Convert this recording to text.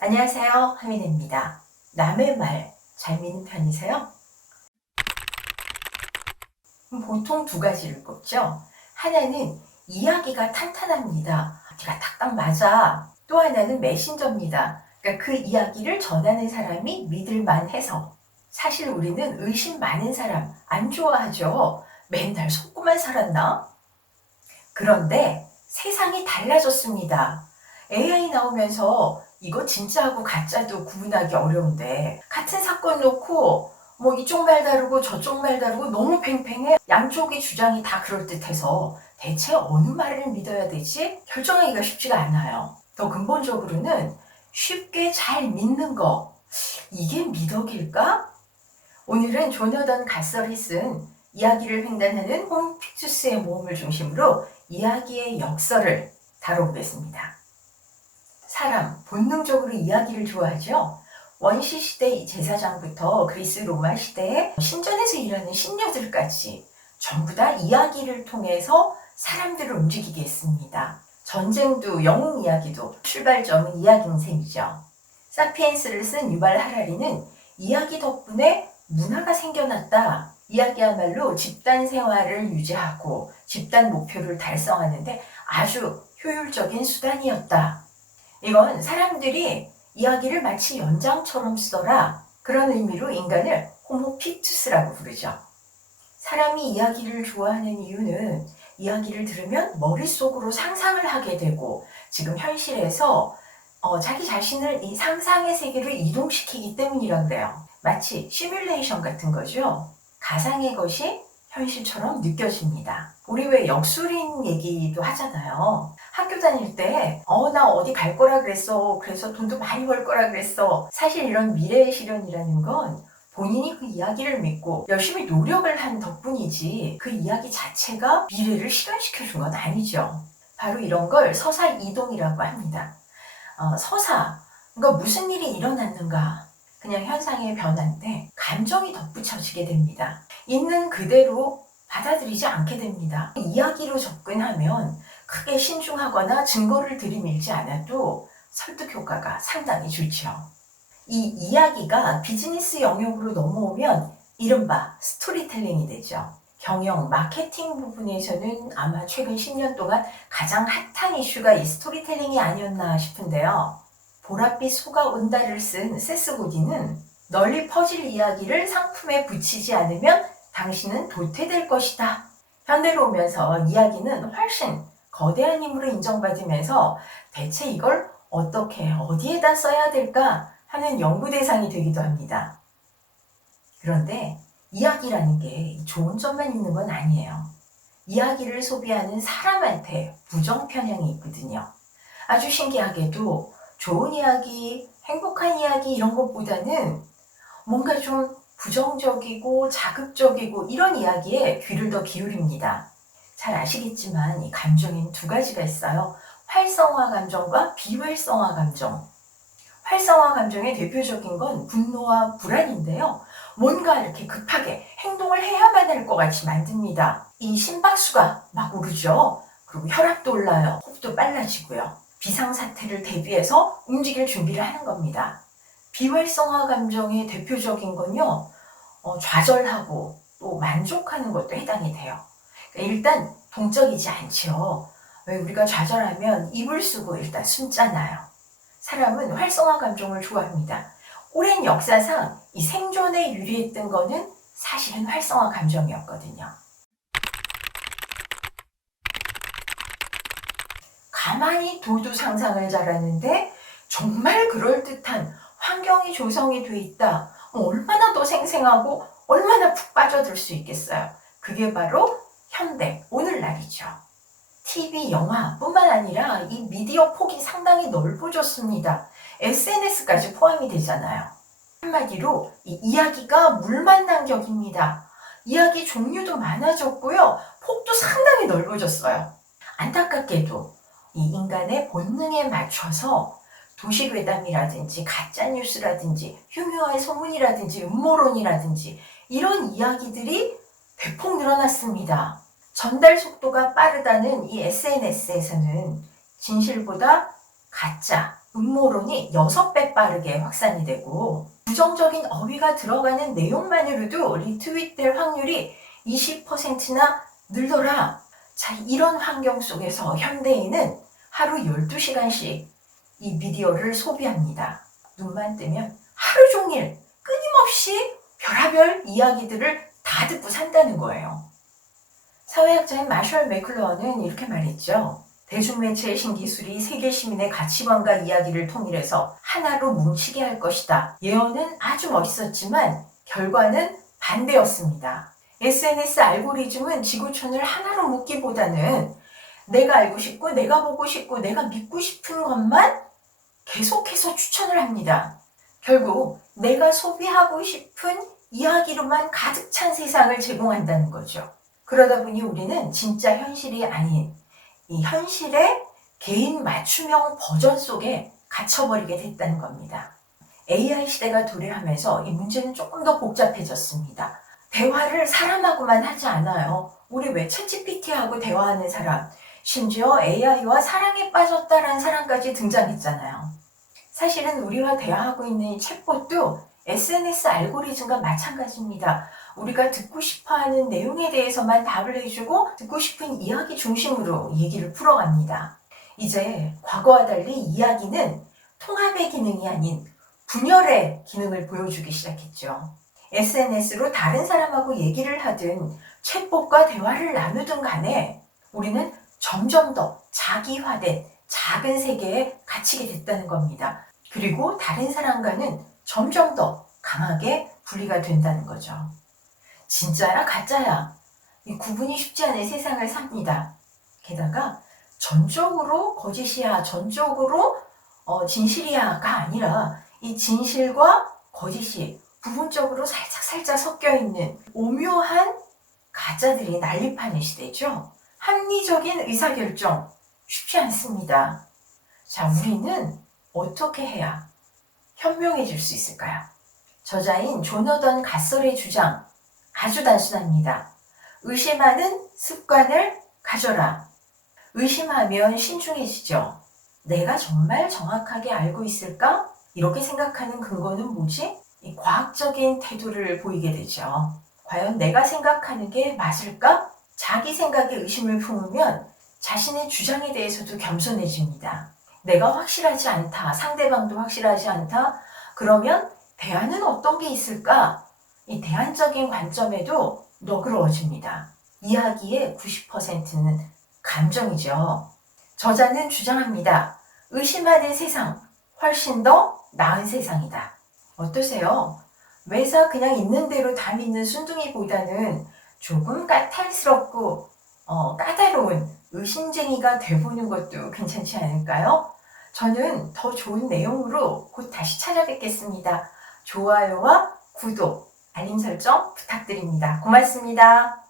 안녕하세요. 하민입니다. 남의 말 잘 믿는 편이세요? 보통 두 가지를 꼽죠. 하나는 이야기가 탄탄합니다. 네가 딱딱 맞아. 또 하나는 메신저입니다. 그러니까 그 이야기를 전하는 사람이 믿을만해서. 사실 우리는 의심 많은 사람 안 좋아하죠. 맨날 속고만 살았나? 그런데 세상이 달라졌습니다. AI 나오면서 이거 진짜하고 가짜도 구분하기 어려운데 같은 사건 놓고 뭐 이쪽 말 다르고 저쪽 말 다르고 너무 팽팽해. 양쪽의 주장이 다 그럴듯해서 대체 어느 말을 믿어야 되지? 결정하기가 쉽지가 않아요. 더 근본적으로는 쉽게 잘 믿는 거, 이게 미덕일까? 오늘은 조너던 갓설이 쓴 이야기를 횡단하는 홈픽투스의 모험을 중심으로 이야기의 역설을 다뤄보겠습니다. 사람, 본능적으로 이야기를 좋아하죠. 원시 시대 제사장부터 그리스 로마 시대에 신전에서 일하는 신녀들까지 전부 다 이야기를 통해서 사람들을 움직이게 했습니다. 전쟁도 영웅 이야기도 출발점은 이야기인 셈이죠. 사피엔스를 쓴 유발 하라리는 이야기 덕분에 문화가 생겨났다. 이야기야말로 집단 생활을 유지하고 집단 목표를 달성하는데 아주 효율적인 수단이었다. 이건 사람들이 이야기를 마치 연장처럼 쓰더라. 그런 의미로 인간을 호모픽투스라고 부르죠. 사람이 이야기를 좋아하는 이유는 이야기를 들으면 머릿속으로 상상을 하게 되고 지금 현실에서 자기 자신을 이 상상의 세계로 이동시키기 때문이라 그래요. 마치 시뮬레이션 같은 거죠. 가상의 것이 현실처럼 느껴집니다. 우리 왜 역술인 얘기도 하잖아요. 학교 다닐 때 나 어디 갈 거라 그랬어. 그래서 돈도 많이 벌 거라 그랬어. 사실 이런 미래의 실현이라는 건 본인이 그 이야기를 믿고 열심히 노력을 한 덕분이지 그 이야기 자체가 미래를 실현시켜 준 건 아니죠. 바로 이런 걸 서사 이동이라고 합니다. 서사, 그러니까 무슨 일이 일어났는가, 그냥 현상의 변화인데 감정이 덧붙여지게 됩니다. 있는 그대로 받아들이지 않게 됩니다. 이야기로 접근하면 크게 신중하거나 증거를 들이밀지 않아도 설득 효과가 상당히 좋죠. 이 이야기가 비즈니스 영역으로 넘어오면 이른바 스토리텔링이 되죠. 경영, 마케팅 부분에서는 아마 최근 10년 동안 가장 핫한 이슈가 이 스토리텔링이 아니었나 싶은데요. 보랏빛 소가 온다를 쓴 세스 고딘은 널리 퍼질 이야기를 상품에 붙이지 않으면 당신은 도태될 것이다. 현대로 오면서 이야기는 훨씬 거대한 힘으로 인정받으면서 대체 이걸 어떻게 어디에다 써야 될까 하는 연구 대상이 되기도 합니다. 그런데 이야기라는 게 좋은 점만 있는 건 아니에요. 이야기를 소비하는 사람한테 부정 편향이 있거든요. 아주 신기하게도 좋은 이야기, 행복한 이야기 이런 것보다는 뭔가 좀 부정적이고 자극적이고 이런 이야기에 귀를 더 기울입니다. 잘 아시겠지만 이 감정엔 두 가지가 있어요. 활성화 감정과 비활성화 감정. 활성화 감정의 대표적인 건 분노와 불안인데요. 뭔가 이렇게 급하게 행동을 해야만 할 것 같이 만듭니다. 이 심박수가 막 오르죠. 그리고 혈압도 올라요. 호흡도 빨라지고요. 비상사태를 대비해서 움직일 준비를 하는 겁니다. 비활성화 감정의 대표적인 건요. 좌절하고 또 만족하는 것도 해당이 돼요. 그러니까 일단 동적이지 않죠. 왜 우리가 좌절하면 이불 쓰고 일단 숨잖아요. 사람은 활성화 감정을 좋아합니다. 오랜 역사상 이 생존에 유리했던 거는 사실은 활성화 감정이었거든요. 가만히 둬도 상상을 잘하는데 정말 그럴듯한 환경이 조성이 돼 있다. 얼마나 더 생생하고 얼마나 푹 빠져들 수 있겠어요. 그게 바로 현대, 오늘날이죠. TV, 영화뿐만 아니라 이 미디어 폭이 상당히 넓어졌습니다. SNS까지 포함이 되잖아요. 한마디로 이 이야기가 물 만난 격입니다. 이야기 종류도 많아졌고요. 폭도 상당히 넓어졌어요. 안타깝게도 이 인간의 본능에 맞춰서 도시괴담이라든지 가짜뉴스라든지 흉흉한 소문이라든지 음모론이라든지 이런 이야기들이 대폭 늘어났습니다. 전달 속도가 빠르다는 이 SNS에서는 진실보다 가짜, 음모론이 6배 빠르게 확산이 되고 부정적인 어휘가 들어가는 내용만으로도 리트윗될 확률이 20%나 늘더라. 자, 이런 환경 속에서 현대인은 하루 12시간씩 이 미디어를 소비합니다. 눈만 뜨면 하루 종일 끊임없이 별의별 이야기들을 다 듣고 산다는 거예요. 사회학자인 마셜 맥클루언은 이렇게 말했죠. 대중매체의 신기술이 세계 시민의 가치관과 이야기를 통일해서 하나로 뭉치게 할 것이다. 예언은 아주 멋있었지만 결과는 반대였습니다. SNS 알고리즘은 지구촌을 하나로 묶기보다는 내가 알고 싶고 내가 보고 싶고 내가 믿고 싶은 것만 계속해서 추천을 합니다. 결국 내가 소비하고 싶은 이야기로만 가득 찬 세상을 제공한다는 거죠. 그러다 보니 우리는 진짜 현실이 아닌 이 현실의 개인 맞춤형 버전 속에 gat혀버리게 됐다는 겁니다. AI 시대가 도래하면서 이 문제는 조금 더 복잡해졌습니다. 대화를 사람하고만 하지 않아요. 우리 왜 챗GPT하고 대화하는 사람, 심지어 AI와 사랑에 빠졌다라는 사람까지 등장했잖아요. 사실은 우리와 대화하고 있는 이 챗봇도 SNS 알고리즘과 마찬가지입니다. 우리가 듣고 싶어하는 내용에 대해서만 답을 해주고 듣고 싶은 이야기 중심으로 얘기를 풀어갑니다. 이제 과거와 달리 이야기는 통합의 기능이 아닌 분열의 기능을 보여주기 시작했죠. SNS로 다른 사람하고 얘기를 하든 챗봇과 대화를 나누든 간에 우리는 점점 더 자기화된 작은 세계에 갇히게 됐다는 겁니다. 그리고 다른 사람과는 점점 더 강하게 분리가 된다는 거죠. 진짜야 가짜야 이 구분이 쉽지 않은 세상을 삽니다. 게다가 전적으로 거짓이야, 전적으로 진실이야가 아니라 이 진실과 거짓이 부분적으로 살짝 섞여 있는 오묘한 가짜들이 난립하는 시대죠. 합리적인 의사결정 쉽지 않습니다. 자, 우리는 어떻게 해야 현명해질 수 있을까요? 저자인 조너던 갓설의 주장 아주 단순합니다. 의심하는 습관을 가져라. 의심하면 신중해지죠. 내가 정말 정확하게 알고 있을까? 이렇게 생각하는 근거는 뭐지? 이 과학적인 태도를 보이게 되죠. 과연 내가 생각하는 게 맞을까? 자기 생각에 의심을 품으면 자신의 주장에 대해서도 겸손해집니다. 내가 확실하지 않다, 상대방도 확실하지 않다, 그러면 대안은 어떤 게 있을까? 이 대안적인 관점에도 너그러워집니다. 이야기의 90%는 감정이죠. 저자는 주장합니다. 의심하는 세상, 훨씬 더 나은 세상이다. 어떠세요? 매사 그냥 있는 대로 다 믿는 순둥이보다는 조금 까탈스럽고 까다로운 의심쟁이가 돼보는 것도 괜찮지 않을까요? 저는 더 좋은 내용으로 곧 다시 찾아뵙겠습니다. 좋아요와 구독, 알림 설정 부탁드립니다. 고맙습니다.